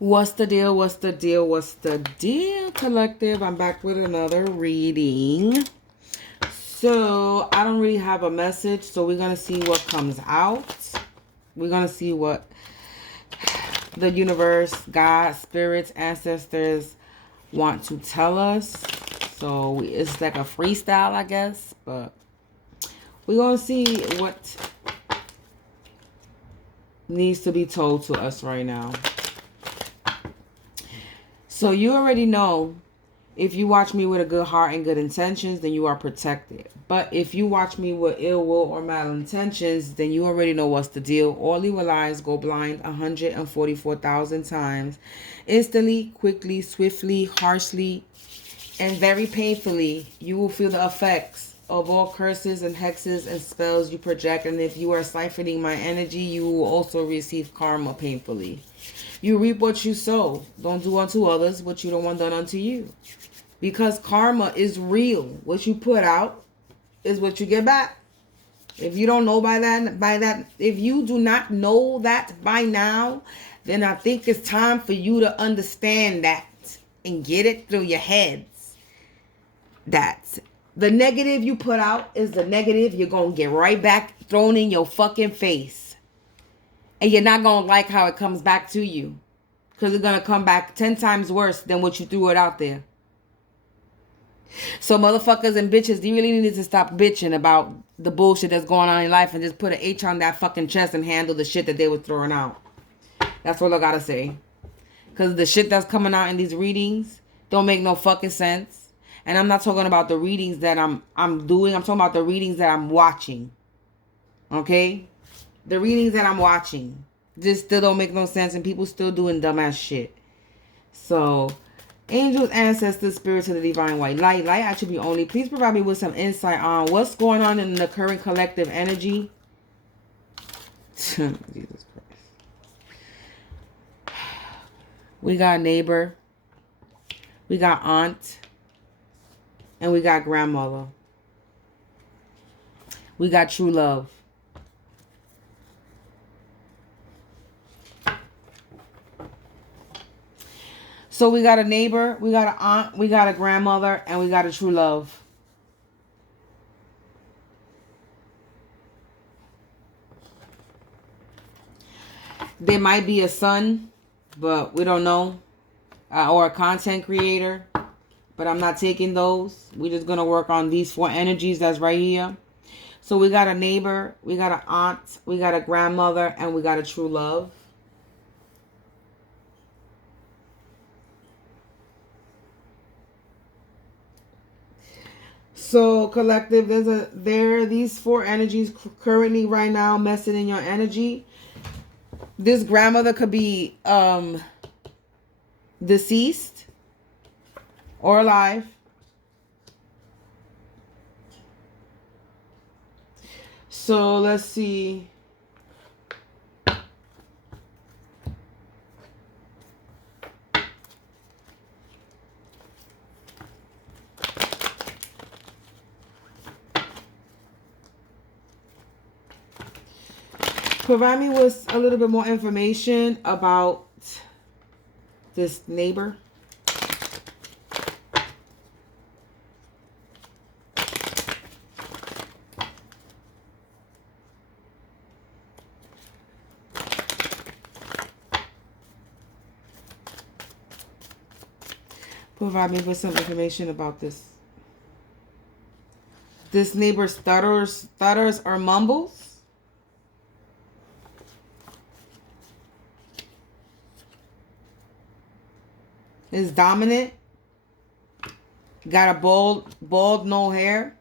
What's the deal? What's the deal? What's the deal, collective? I'm back with another reading. So I don't really have a message, so we're going to see what comes out. We're going to see what the universe, God, spirits, ancestors want to tell us. So it's like a freestyle, I guess, but we're going to see what needs to be told to us right now. So you already know, if you watch me with a good heart and good intentions, then you are protected. But if you watch me with ill will or malintentions, then you already know what's the deal. All evil eyes go blind 144,000 times. Instantly, quickly, swiftly, harshly, and very painfully, you will feel the effects of all curses and hexes and spells you project. And if you are siphoning my energy, you will also receive karma painfully. You reap what you sow. Don't do unto others what you don't want done unto you. Because karma is real. What you put out is what you get back. If you don't know by that, if you do not know that by now, then I think it's time for you to understand that and get it through your heads. That the negative you put out is the negative you're going to get right back thrown in your fucking face. And you're not going to like how it comes back to you. Because it's going to come back 10 times worse than what you threw it out there. So motherfuckers and bitches, you really need to stop bitching about the bullshit that's going on in life and just put an H on that fucking chest and handle the shit that they were throwing out. That's what I gotta say. Because the shit that's coming out in these readings don't make no fucking sense. And I'm not talking about the readings that I'm doing. I'm talking about the readings that I'm watching. Okay? The readings that I'm watching just still don't make no sense, and people still doing dumbass shit. So, angels, ancestors, spirits of the divine white light, light attribute only. Please provide me with some insight on what's going on in the current collective energy. Jesus Christ. We got neighbor, we got aunt, and we got grandmother. We got true love. So we got a neighbor, we got an aunt, we got a grandmother, and we got a true love. There might be a son, but we don't know. Or a content creator. But I'm not taking those. We're just going to work on these 4 energies that's right here. So we got a neighbor, we got an aunt, we got a grandmother, and we got a true love. So collective, there are these 4 energies currently right now messing in your energy. This grandmother could be deceased or alive. So let's see. Provide me with a little bit more information about this neighbor. Provide me with some information about this. This neighbor stutters or mumbles. Is dominant. Got a bald, no hair.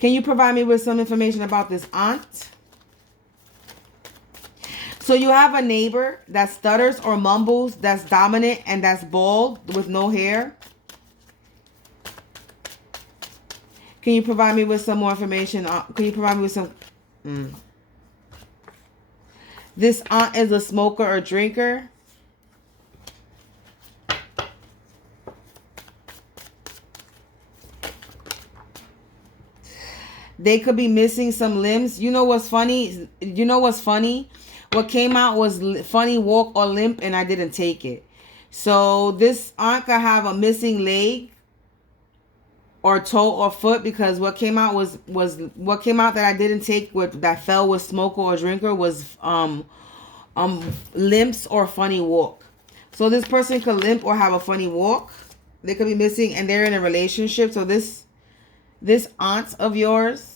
Can you provide me with some information about this aunt? So you have a neighbor that stutters or mumbles, that's dominant, and that's bald with no hair. Can you provide me with some more information? Can you provide me with some... This aunt is a smoker or drinker. They could be missing some limbs. You know what's funny? You know what's funny? What came out was funny walk or limp, and I didn't take it. So this aunt could have a missing leg or toe or foot, because what came out was what came out that I didn't take with that fell with smoker or drinker was limps or funny walk. So this person could limp or have a funny walk. They could be missing, and they're in a relationship. So this aunt of yours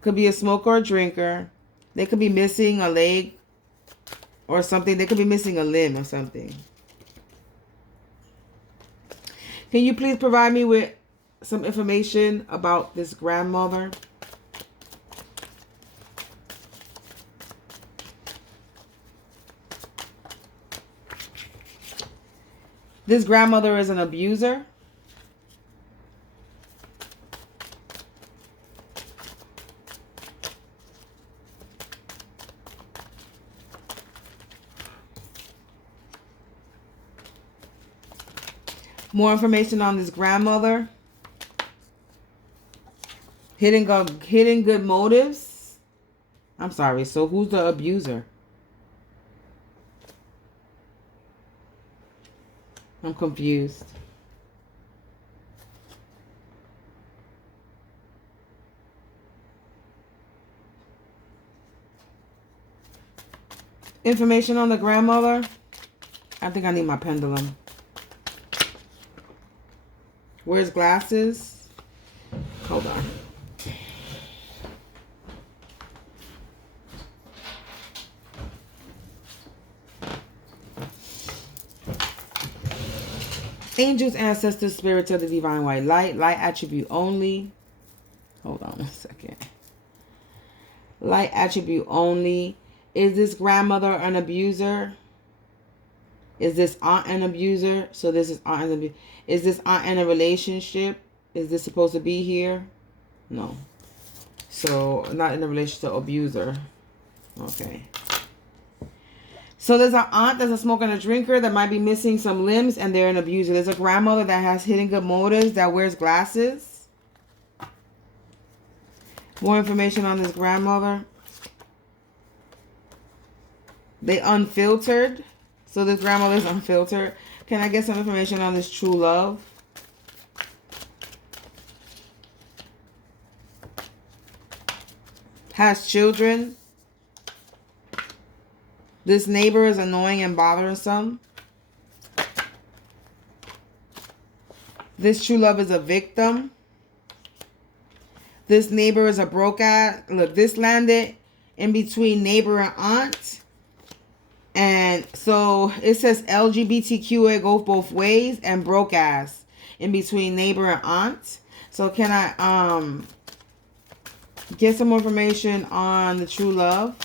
could be a smoker or drinker. They could be missing a leg or something. They could be missing a limb or something. Can you please provide me with some information about this grandmother? This grandmother is an abuser. More information on this grandmother. Hidden good motives. I'm sorry. So who's the abuser? I'm confused. Information on the grandmother. I think I need my pendulum. Where's glasses? Hold on. Angels, ancestors, spirits of the divine white light. Light attribute only. Hold on 1 second. Light attribute only. Is this grandmother an abuser? Is this aunt an abuser? So this is aunt and abuser. Is this aunt in a relationship? Is this supposed to be here? No. So not in a relationship, abuser. Okay. So there's an aunt that's a smoker and a drinker that might be missing some limbs, and they're an abuser. There's a grandmother that has hidden good motives that wears glasses. More information on this grandmother. They unfiltered. So this grandmother's unfiltered. Can I get some information on this true love? Has children. This neighbor is annoying and bothersome. This true love is a victim. This neighbor is a broke ass. Look, this landed in between neighbor and aunt. And so it says LGBTQIA go both ways, and broke ass in between neighbor and aunt. So can I get some more information on the true love?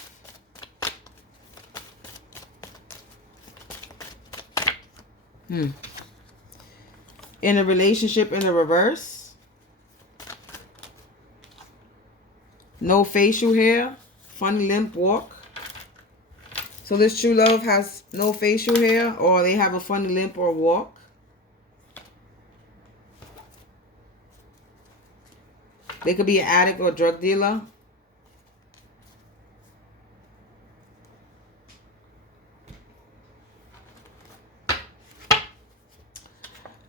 In a relationship in the reverse. No facial hair. Funny limp walk. So this true love has no facial hair, or they have a funny limp or walk. They could be an addict or drug dealer.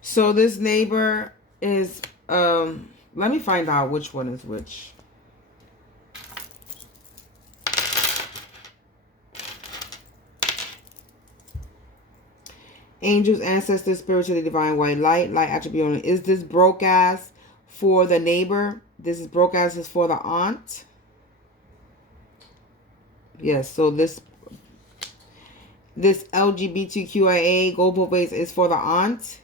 So this neighbor is, let me find out which one is which. Angels, ancestors, spiritually divine white light. Light attribute only. Is this broke ass for the neighbor? This is broke ass is for the aunt. Yes, so this LGBTQIA go both ways is for the aunt.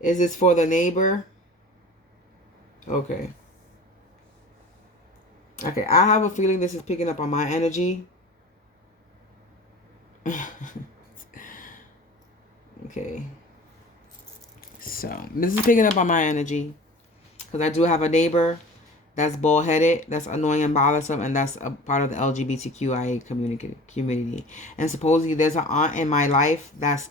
Is this for the neighbor? Okay. Okay, I have a feeling this is picking up on my energy. Okay. So, this is picking up on my energy. Because I do have a neighbor that's bald-headed, that's annoying and bothersome, and that's a part of the LGBTQIA community. And supposedly there's an aunt in my life that's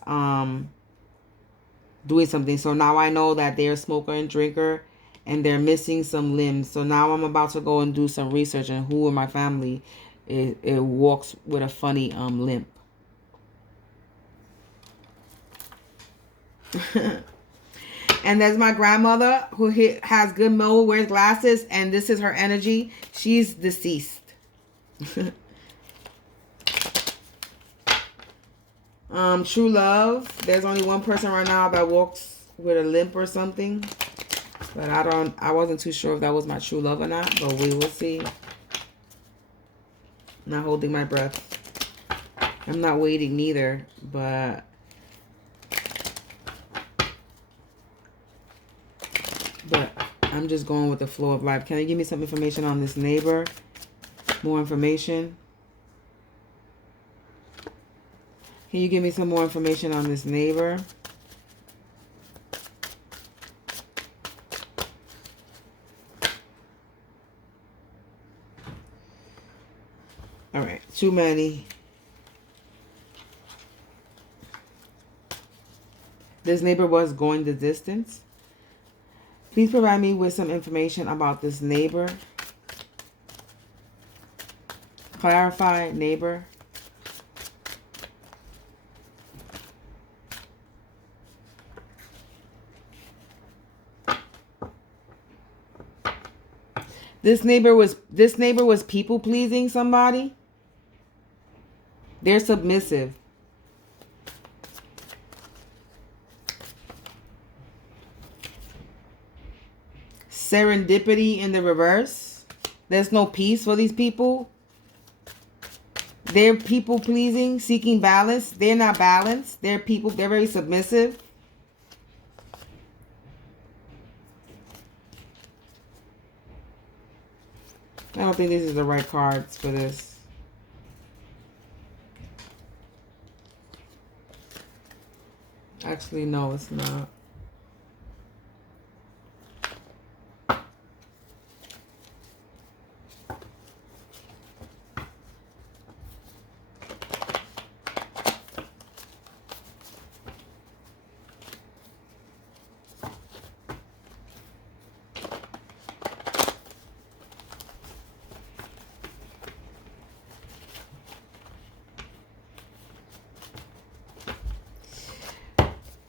doing something. So now I know that they're a smoker and drinker, and they're missing some limbs. So now I'm about to go and do some research on who in my family it walks with a funny limp. And there's my grandmother who has good mole, wears glasses, and this is her energy. She's deceased. True love. There's only one person right now that walks with a limp or something. But I wasn't too sure if that was my true love or not, but we will see. Not holding my breath. I'm not waiting neither, but I'm just going with the flow of life. Can you give me some information on this neighbor? More information. Can you give me some more information on this neighbor? All right, too many. This neighbor was going the distance. Please provide me with some information about this neighbor. Clarify neighbor. This neighbor was people pleasing somebody. They're submissive. Serendipity in the reverse. There's no peace for these people. They're people pleasing, seeking balance. They're not balanced. They're very submissive. I don't think this is the right cards for this. Actually, no, it's not.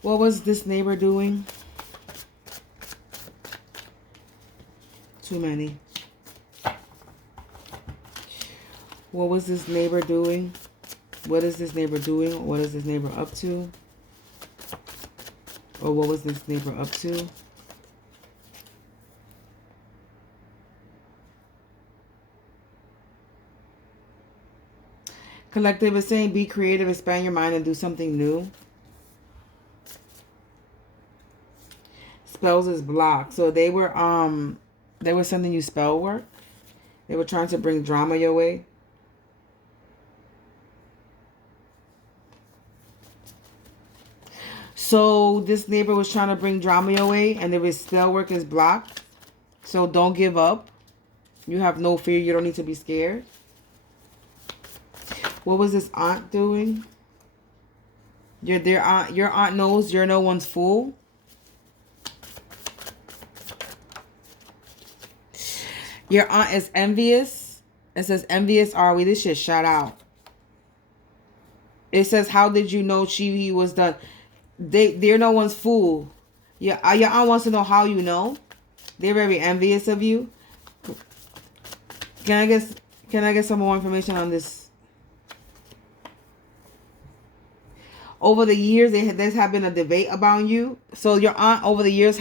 What was this neighbor doing? Too many. What was this neighbor doing? What is this neighbor doing? What is this neighbor up to? Or what was this neighbor up to? Collective is saying be creative, expand your mind, and do something new. Spells is blocked. So they were sending you spell work. They were trying to bring drama your way. So this neighbor was trying to bring drama your way, and there was spell work is blocked. So don't give up. You have no fear. You don't need to be scared. What was this aunt doing? Your aunt knows you're no one's fool. Your aunt is envious. It says, envious are we? This shit shout out. It says, how did you know he was done? They're no one's fool. Your aunt wants to know how you know. They're very envious of you. Can I get some more information on this? Over the years, there's have been a debate about you. So your aunt over the years,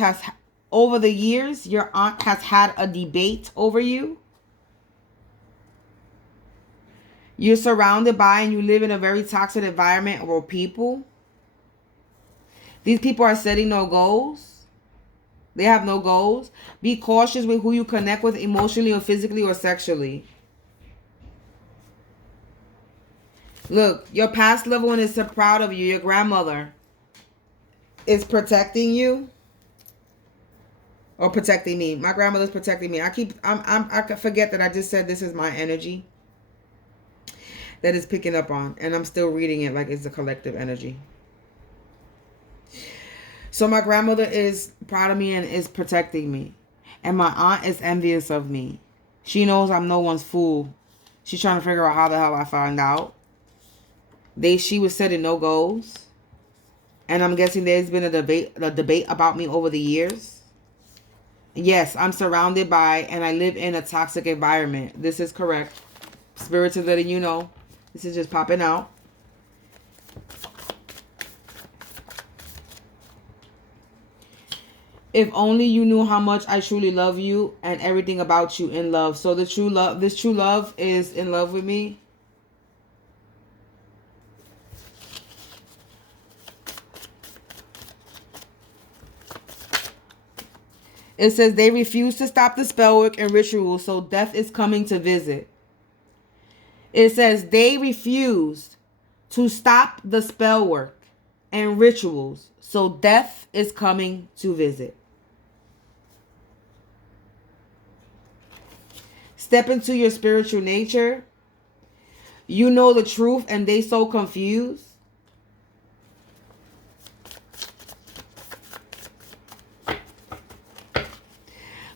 your aunt has had a debate over you. You're surrounded by and you live in a very toxic environment or people. These people are setting no goals. They have no goals. Be cautious with who you connect with emotionally or physically or sexually. Look, your past loved one is so proud of you. Your grandmother is protecting you. Or protecting me. My grandmother's protecting me. I forget that I just said this is my energy that is picking up on. And I'm still reading it like it's a collective energy. So my grandmother is proud of me and is protecting me. And my aunt is envious of me. She knows I'm no one's fool. She's trying to figure out how the hell I found out. She was setting no goals. And I'm guessing there's been a debate about me over the years. Yes, I'm surrounded by and I live in a toxic environment. This is correct. Spirits are letting you know. This is just popping out. If only you knew how much I truly love you and everything about you in love. So this true love is in love with me. It says they refuse to stop the spell work and rituals, so death is coming to visit. It says they refused to stop the spell work and rituals, so death is coming to visit. Step into your spiritual nature. You know the truth and they so confused.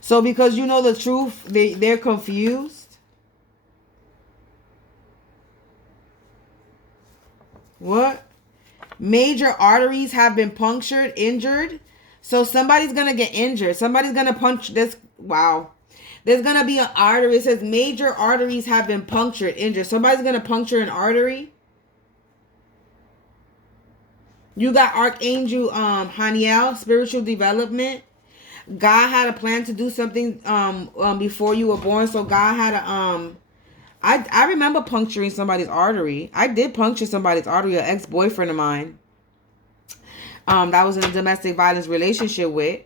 So because you know the truth, they're confused. What? Major arteries have been punctured, injured. So somebody's going to get injured. Somebody's going to punch this. Wow. There's going to be an artery. It says major arteries have been punctured, injured. Somebody's going to puncture an artery. You got Archangel Haniel, spiritual development. God had a plan to do something before you were born. So God had a I remember puncturing somebody's artery. I did puncture somebody's artery, an ex-boyfriend of mine. That was in a domestic violence relationship with.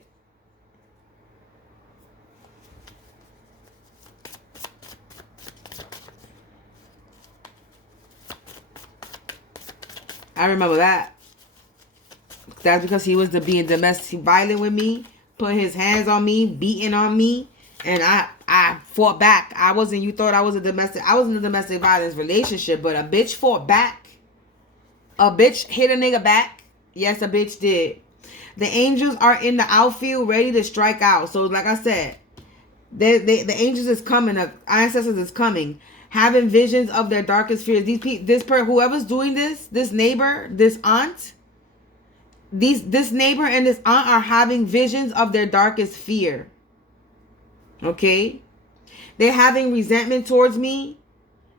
I remember that. That's because he was being domestic violent with me, putting his hands on me, beating on me, and I fought back. You thought I was in a domestic violence relationship, but a bitch fought back. A bitch hit a nigga back. Yes, a bitch did. The angels are in the outfield ready to strike out. So like I said, the angels is coming. Our ancestors is coming. Having visions of their darkest fears. Whoever's doing this neighbor, this aunt, this neighbor and this aunt are having visions of their darkest fear. Okay? They're having resentment towards me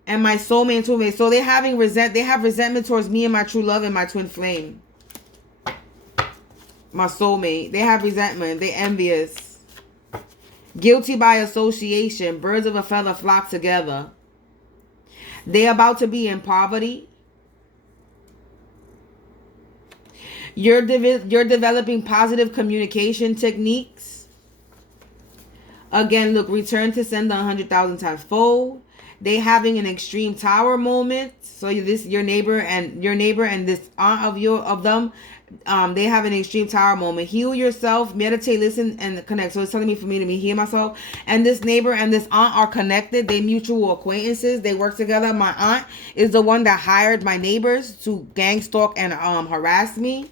and my soulmate and twinmate. So they have resentment towards me and my true love and my twin flame. My soulmate. They have resentment. They're envious. Guilty by association. Birds of a feather flock together. They're about to be in poverty. You're developing positive communication techniques. Again, look, return to sender 100,000 times fold. They having an extreme tower moment. So your neighbor and this aunt of them, they have an extreme tower moment. Heal yourself, meditate, listen, and connect. So it's telling me for me to heal myself. And this neighbor and this aunt are connected. They mutual acquaintances. They work together. My aunt is the one that hired my neighbors to gang stalk and harass me.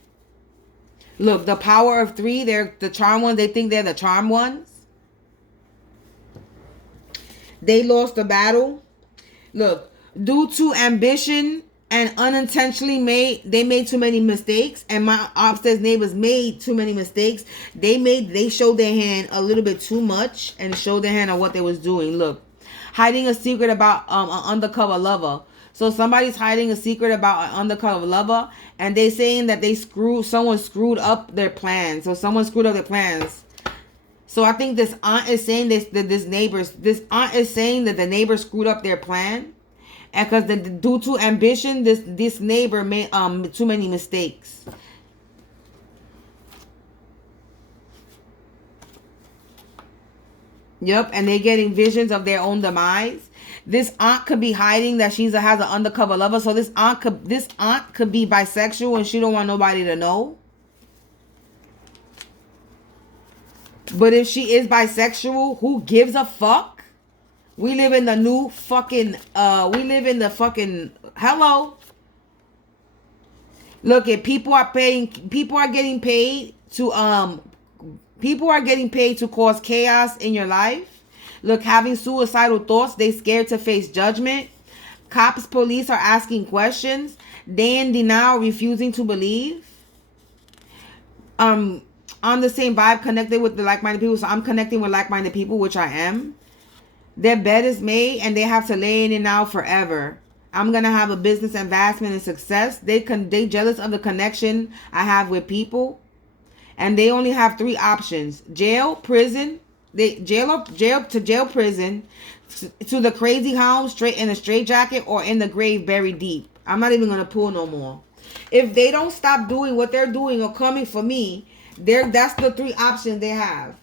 Look, the power of 3, they're the charm ones. They think they're the charm ones. They lost the battle. Look, due to ambition and unintentionally they made too many mistakes, and my upstairs neighbors made too many mistakes. They showed their hand a little bit too much and showed their hand on what they was doing. Look, hiding a secret about an undercover lover. So somebody's hiding a secret about an undercover lover, and they saying that someone screwed up their plans. So someone screwed up their plans. So I think this aunt is saying this aunt is saying that the neighbor screwed up their plan. And because due to ambition, this neighbor made too many mistakes. Yep, and they're getting visions of their own demise. This aunt could be hiding that has an undercover lover. So this aunt could be bisexual and she don't want nobody to know. But if she is bisexual, who gives a fuck? We live in the new fucking hello. Look, if people are getting paid to People are getting paid to cause chaos in your life. Look, having suicidal thoughts. They scared to face judgment. Cops, police are asking questions. They in denial, refusing to believe. On the same vibe, connected with the like-minded people. So I'm connecting with like-minded people, which I am. Their bed is made and they have to lay in it now forever. I'm gonna have a business investment and success. They jealous of the connection I have with people, and they only have 3 options: jail, prison, jail, prison, to the crazy home, straight in a straitjacket, or in the grave buried deep. I'm not even gonna pull no more. If they don't stop doing what they're doing or coming for me, that's the 3 options they have.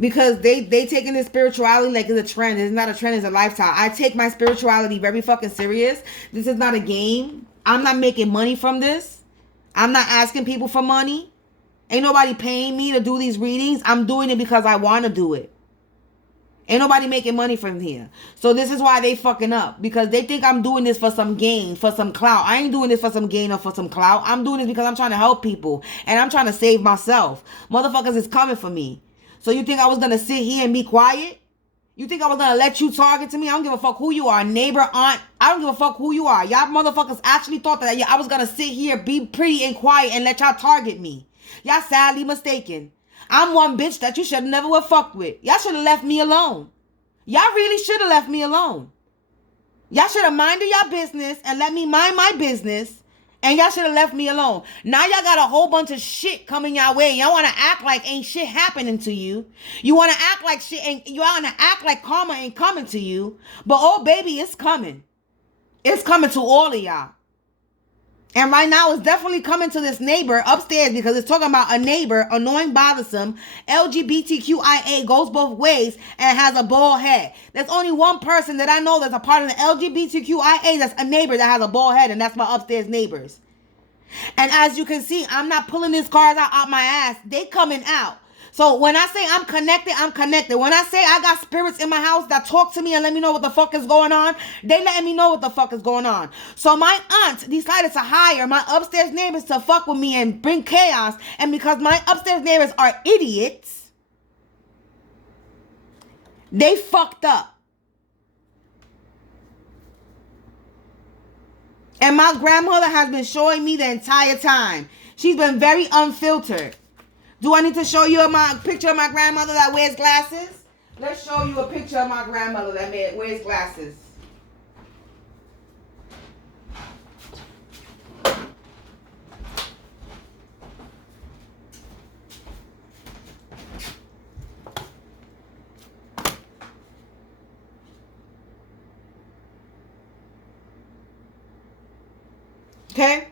Because they taking this spirituality like it's a trend. It's not a trend, it's a lifestyle. I take my spirituality very fucking serious. This is not a game. I'm not making money from this. I'm not asking people for money. Ain't nobody paying me to do these readings. I'm doing it because I want to do it. Ain't nobody making money from here. So this is why they fucking up. Because they think I'm doing this for some gain, for some clout. I ain't doing this for some gain or for some clout. I'm doing this because I'm trying to help people. And I'm trying to save myself. Motherfuckers is coming for me. So you think I was going to sit here and be quiet? You think I was going to let you target to me? I don't give a fuck who you are. Neighbor, aunt. I don't give a fuck who you are. Y'all motherfuckers actually thought that I was going to sit here, be pretty and quiet and let y'all target me. Y'all sadly mistaken. I'm one bitch that you should never have fucked with. Y'all should have left me alone. Y'all really should have left me alone. Y'all should have minded y'all business and let me mind my business. And y'all should have left me alone. Now y'all got a whole bunch of shit coming y'all way. Y'all want to act like ain't shit happening to you. You want to act like shit ain't, you want to act like karma ain't coming to you. But oh baby, it's coming. It's coming to all of y'all. And right now it's definitely coming to this neighbor upstairs because it's talking about a neighbor, annoying, bothersome, LGBTQIA, goes both ways, and has a bald head. There's only one person that I know that's a part of the LGBTQIA that's a neighbor that has a bald head, and that's my upstairs neighbors. And as you can see, I'm not pulling these cards out my ass. They coming out. So when I say I'm connected, I'm connected. When I say I got spirits in my house that talk to me and let me know what the fuck is going on, they letting me know what the fuck is going on. So my aunt decided to hire my upstairs neighbors to fuck with me and bring chaos. And because my upstairs neighbors are idiots, they fucked up. And my grandmother has been showing me the entire time. She's been very unfiltered. Do I need to show you a picture of my grandmother that wears glasses? Let's show you a picture of my grandmother that wears glasses. Okay?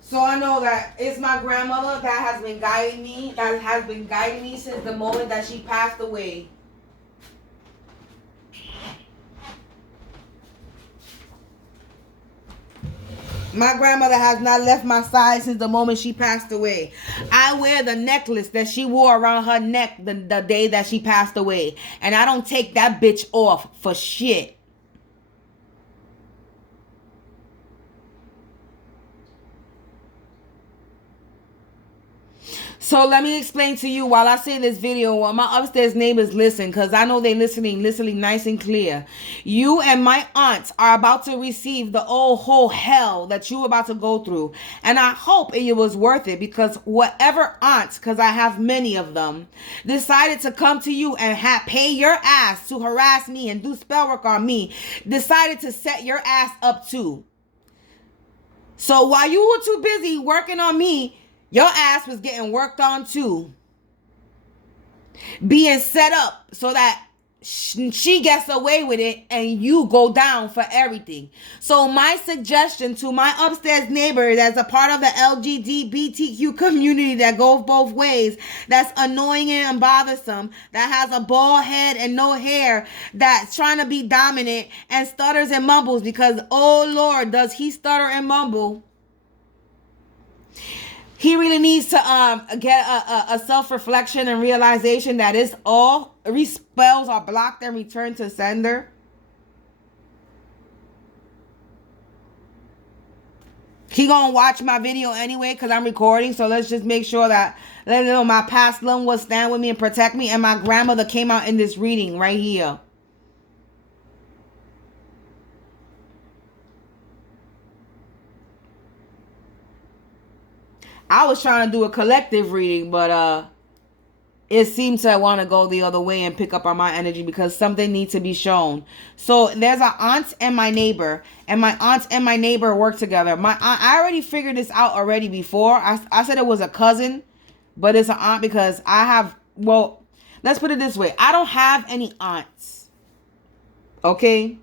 So I know that it's my grandmother that has been guiding me, since the moment that she passed away. My grandmother has not left my side since the moment she passed away. I wear the necklace that she wore around her neck the day that she passed away. And I don't take that bitch off for shit. So let me explain to you while I say this video, while my upstairs neighbors listen, because I know they're listening nice and clear. You and my aunts are about to receive the whole hell that you're about to go through. And I hope it was worth it, because whatever aunts, because I have many of them, decided to come to you and pay your ass to harass me and do spell work on me, decided to set your ass up too. So while you were too busy working on me, your ass was getting worked on too. Being set up so that she gets away with it and you go down for everything. So my suggestion to my upstairs neighbor that's a part of the LGBTQ community that goes both ways, that's annoying and bothersome, that has a bald head and no hair, that's trying to be dominant and stutters and mumbles, because oh Lord, does he stutter and mumble. He really needs to get a self-reflection and realization that it's all spells are blocked and returned to sender. He gonna watch my video anyway because I'm recording. So let's just make sure that, let him know my past love will stand with me and protect me. And my grandmother came out in this reading right here. I was trying to do a collective reading, but it seems to want to go the other way and pick up on my energy because something needs to be shown. So there's an aunt and my neighbor, and my aunt and my neighbor work together. My aunt, I already figured this out already before. I said it was a cousin, but it's an aunt because I have, well, let's put it this way. I don't have any aunts. Okay?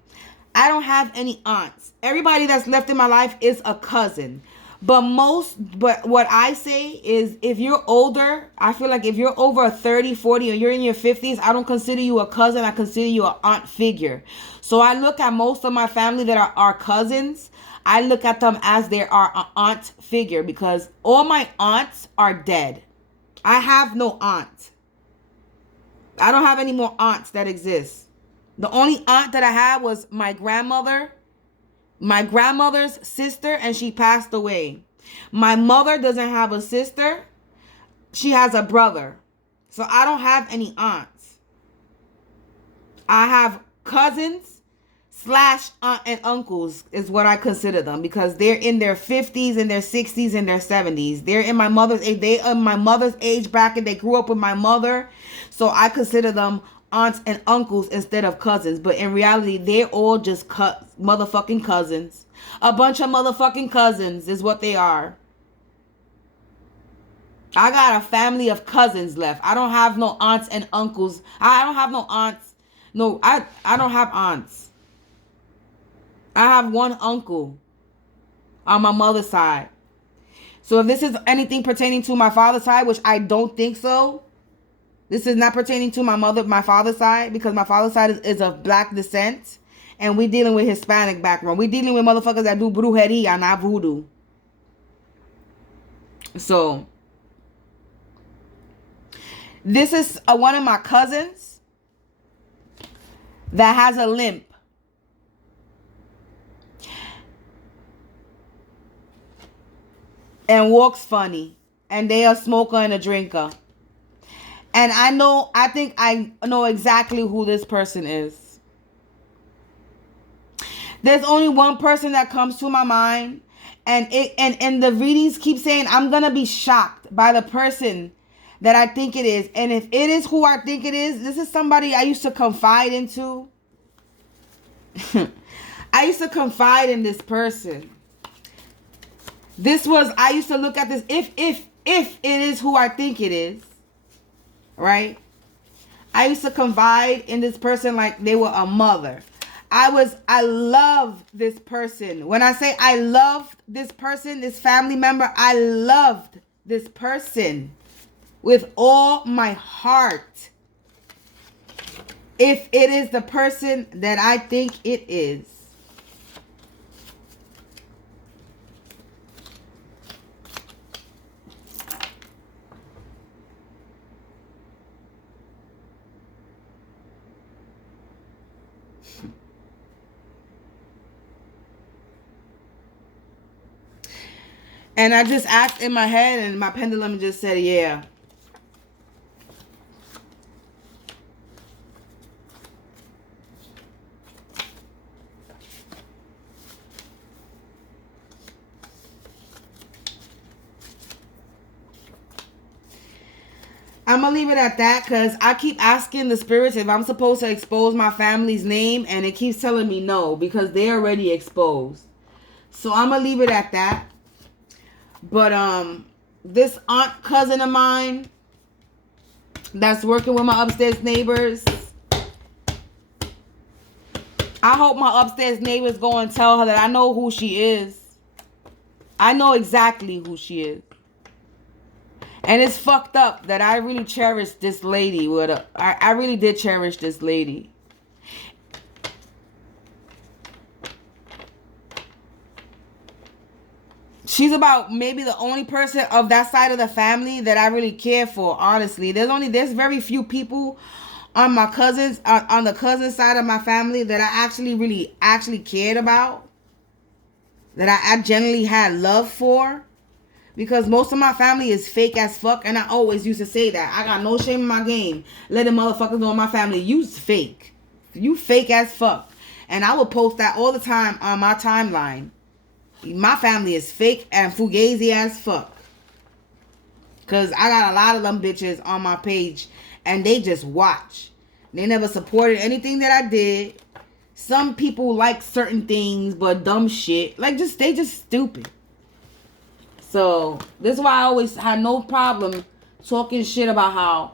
I don't have any aunts. Everybody that's left in my life is a cousin. But what I say is, if you're older, I feel like if you're over 30, 40, or you're in your 50s, I don't consider you a cousin. I consider you an aunt figure. So I look at most of my family that are our cousins. I look at them as they are an aunt figure because all my aunts are dead. I have no aunt. I don't have any more aunts that exist. The only aunt that I had was my grandmother. My grandmother's sister, and she passed away. My mother doesn't have a sister. She has a brother. So I don't have any aunts. I have cousins / aunt and uncles is what I consider them because they're in their 50s and their 60s and their 70s. They're in my mother's age. They are my mother's age bracket. They grew up with my mother. So I consider them aunts and uncles instead of cousins, but in reality they're all just motherfucking cousins. A bunch of motherfucking cousins is what they are. I got a family of cousins left. I don't have no aunts and uncles. I don't have no aunts. No, I don't have aunts. I have one uncle on my mother's side. So if this is anything pertaining to my father's side, which I don't think so, this is not pertaining to my father's side, because my father's side is of black descent. And we dealing with Hispanic background. We dealing with motherfuckers that do brujeria, not voodoo. So, this is one of my cousins that has a limp. And walks funny. And they are a smoker and a drinker. And I think I know exactly who this person is. There's only one person that comes to my mind. And the readings keep saying I'm going to be shocked by the person that I think it is. And if it is who I think it is, this is somebody I used to confide into. I used to confide in this person. I used to look at this, if it is who I think it is. Right? I used to confide in this person like they were a mother. I love this person. When I say I loved this person, this family member, I loved this person with all my heart. If it is the person that I think it is. And I just asked in my head, and my pendulum just said, yeah. I'm going to leave it at that because I keep asking the spirits if I'm supposed to expose my family's name, and it keeps telling me no because they're already exposed. So I'm going to leave it at that. But this aunt cousin of mine that's working with my upstairs neighbors, I hope my upstairs neighbors go and tell her that I know who she is. I know exactly who she is. And it's fucked up that I really cherished this lady. I really did cherish this lady. She's about maybe the only person of that side of the family that I really care for, honestly. There's very few people on my cousins, on the cousin side of my family that I actually cared about. that I genuinely had love for. Because most of my family is fake as fuck. And I always used to say that. I got no shame in my game. Let the motherfuckers know in my family, you's fake. You fake as fuck. And I would post that all the time on my timeline. My family is fake and fugazi as fuck. Because I got a lot of them bitches on my page. And they just watch. They never supported anything that I did. Some people like certain things, but dumb shit. Like, they just stupid. So, this is why I always had no problem talking shit about how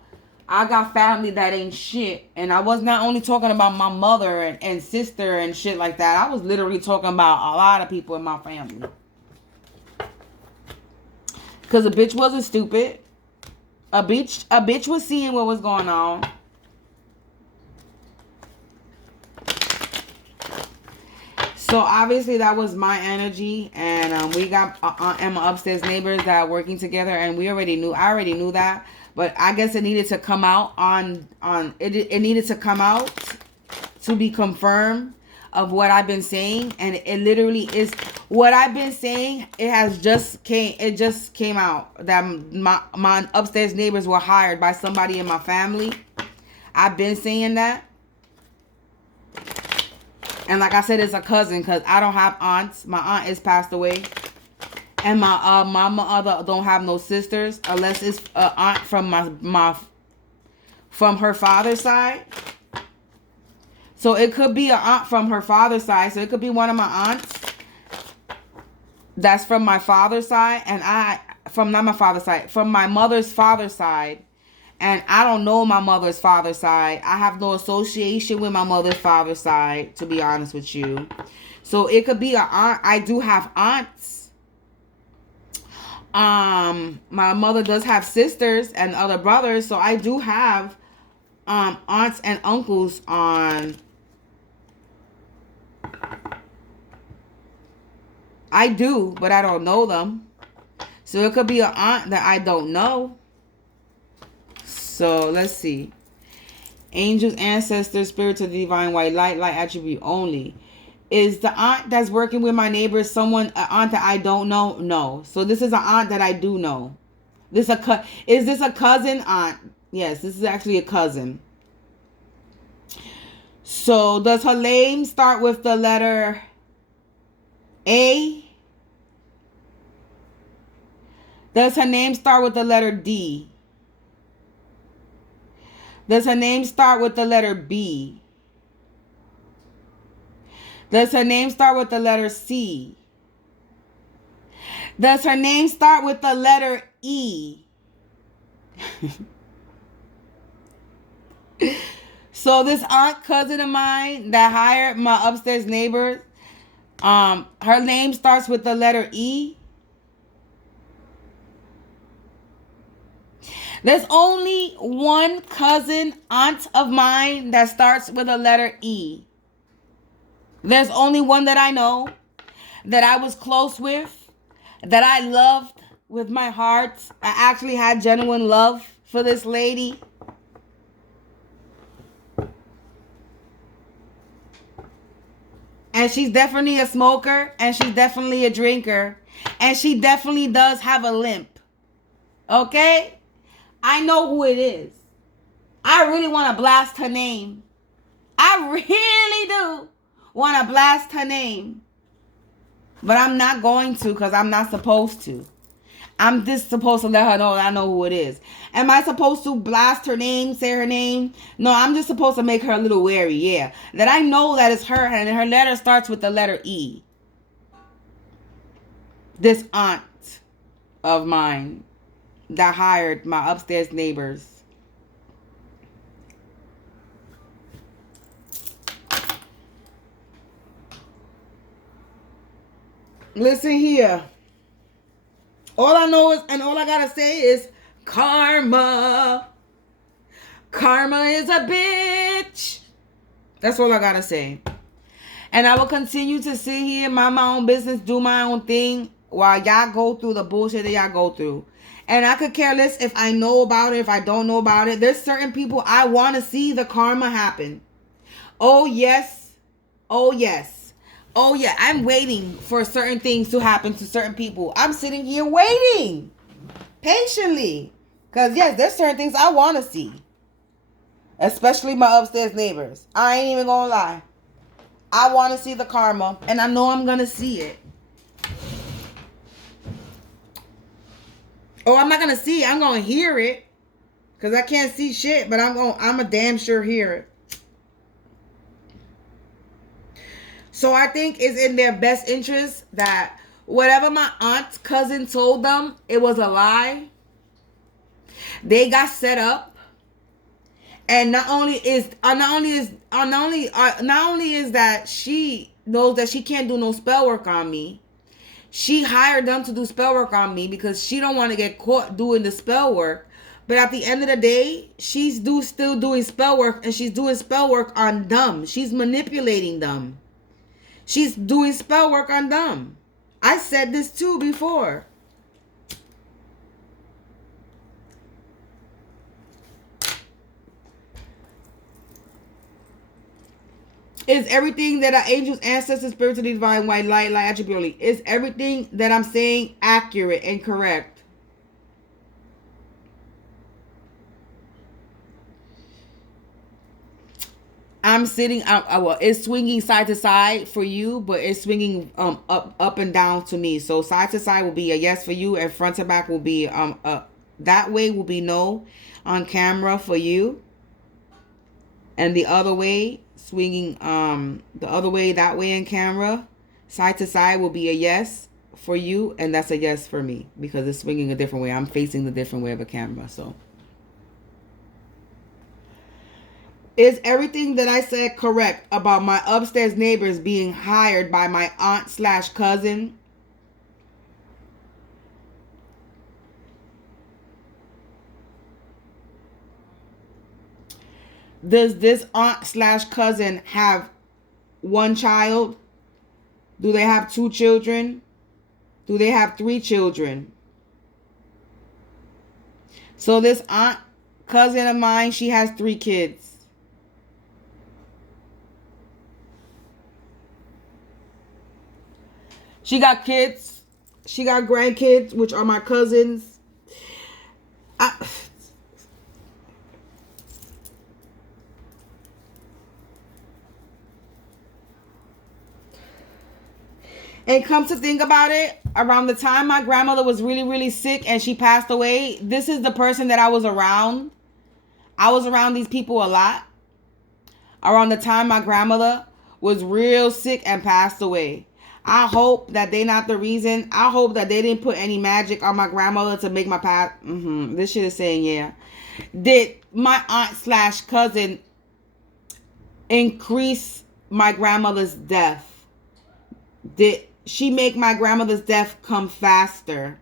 I got family that ain't shit. And I was not only talking about my mother and sister and shit like that. I was literally talking about a lot of people in my family. Because a bitch wasn't stupid. A bitch was seeing what was going on. So obviously that was my energy, and we got Aunt and my upstairs neighbors that are working together, and I already knew that, but I guess it needed to come out it needed to come out to be confirmed of what I've been saying, and it literally is what I've been saying. It just came out that my upstairs neighbors were hired by somebody in my family. I've been saying that. And like I said, it's a cousin because I don't have aunts. My aunt is passed away. And my mother don't have no sisters unless it's an aunt from from her father's side. So it could be an aunt from her father's side. So it could be one of my aunts that's from my father's side. And from my mother's father's side. And I don't know my mother's father's side. I have no association with my mother's father's side, to be honest with you. So it could be an aunt. I do have aunts. My mother does have sisters and other brothers. So I do have aunts and uncles on. I do, but I don't know them. So it could be an aunt that I don't know. So let's see. Angels, ancestors, spirits of the divine white light attribute only. Is the aunt that's working with my neighbors an aunt that I don't know? No. So this is an aunt that I do know. Is this a cousin aunt? Yes, this is actually a cousin. So does her name start with the letter A? Does her name start with the letter D? Does her name start with the letter B? Does her name start with the letter C? Does her name start with the letter E? So this aunt cousin of mine that hired my upstairs neighbor, her name starts with the letter E. There's only one cousin aunt of mine that starts with a letter E. There's only one that I know, that I was close with, that I loved with my heart. I actually had genuine love for this lady. And she's definitely a smoker, and she's definitely a drinker, and she definitely does have a limp. Okay? I know who it is. I really want to blast her name. I really do want to blast her name. But I'm not going to because I'm not supposed to. I'm just supposed to let her know that I know who it is. Am I supposed to blast her name, say her name? No, I'm just supposed to make her a little wary, yeah. That I know that it's her and her letter starts with the letter E. This aunt of mine that hired my upstairs neighbors. Listen here. All I know is, and all I gotta say is, karma. Karma is a bitch. That's all I gotta say. And I will continue to sit here, mind my own business, do my own thing, while y'all go through the bullshit that y'all go through. And I could care less if I know about it, if I don't know about it. There's certain people I want to see the karma happen. Oh, yes. Oh, yes. Oh yeah, I'm waiting for certain things to happen to certain people. I'm sitting here waiting patiently. Because yes, there's certain things I want to see. Especially my upstairs neighbors. I ain't even gonna lie. I want to see the karma, and I know I'm gonna see it. Oh, I'm not gonna see it. I'm gonna hear it. Because I can't see shit, but I'm a damn sure hear it. So I think it's in their best interest that whatever my aunt's cousin told them, it was a lie. They got set up, and not only is that she knows that she can't do no spell work on me. She hired them to do spell work on me because she don't want to get caught doing the spell work. But at the end of the day, she's still doing spell work, and she's doing spell work on them. She's manipulating them. She's doing spell work on them. I said this too before. Is everything that our angels, ancestors, spirits of the divine, white light, light attribute, is everything that I'm saying accurate and correct? I'm sitting well, it's swinging side to side for you, but it's swinging up and down to me. So side to side will be a yes for you, and front to back will be that way will be no on camera for you, and the other way swinging the other way, that way in camera, side to side will be a yes for you, and that's a yes for me because it's swinging a different way. I'm facing the different way of a camera. So is everything that I said correct about my upstairs neighbors being hired by my aunt / cousin? Does this aunt / cousin have one child? Do they have 2 children? Do they have 3 children? So this aunt cousin of mine, she has 3 kids. She got kids. She got grandkids, which are my cousins. And come to think about it, around the time my grandmother was really, really sick and she passed away, this is the person that I was around. I was around these people a lot. Around the time my grandmother was real sick and passed away. I hope that they not the reason. I hope that they didn't put any magic on my grandmother to make my path. This shit is saying yeah. Did my aunt / cousin increase my grandmother's death? Did she make my grandmother's death come faster?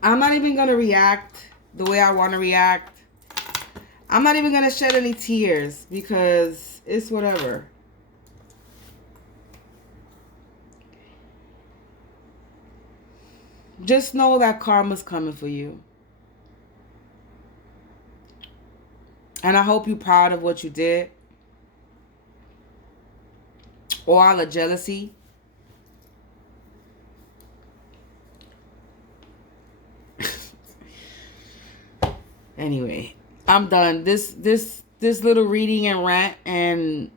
I'm not even going to react the way I want to react. I'm not even going to shed any tears because it's whatever. Just know that karma's coming for you. And I hope you're proud of what you did. Or all the jealousy. Anyway, I'm done. This little reading and rant and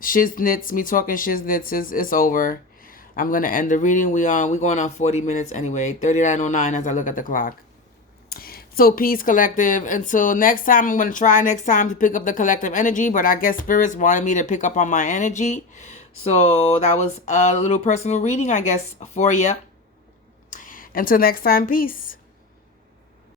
shiznits, me talking shiznits is over. I'm gonna end the reading. We going on 40 minutes anyway. 39:09 as I look at the clock. So peace, collective. Until next time, I'm gonna try next time to pick up the collective energy, but I guess spirits wanted me to pick up on my energy. So that was a little personal reading, I guess, for you. Until next time, peace.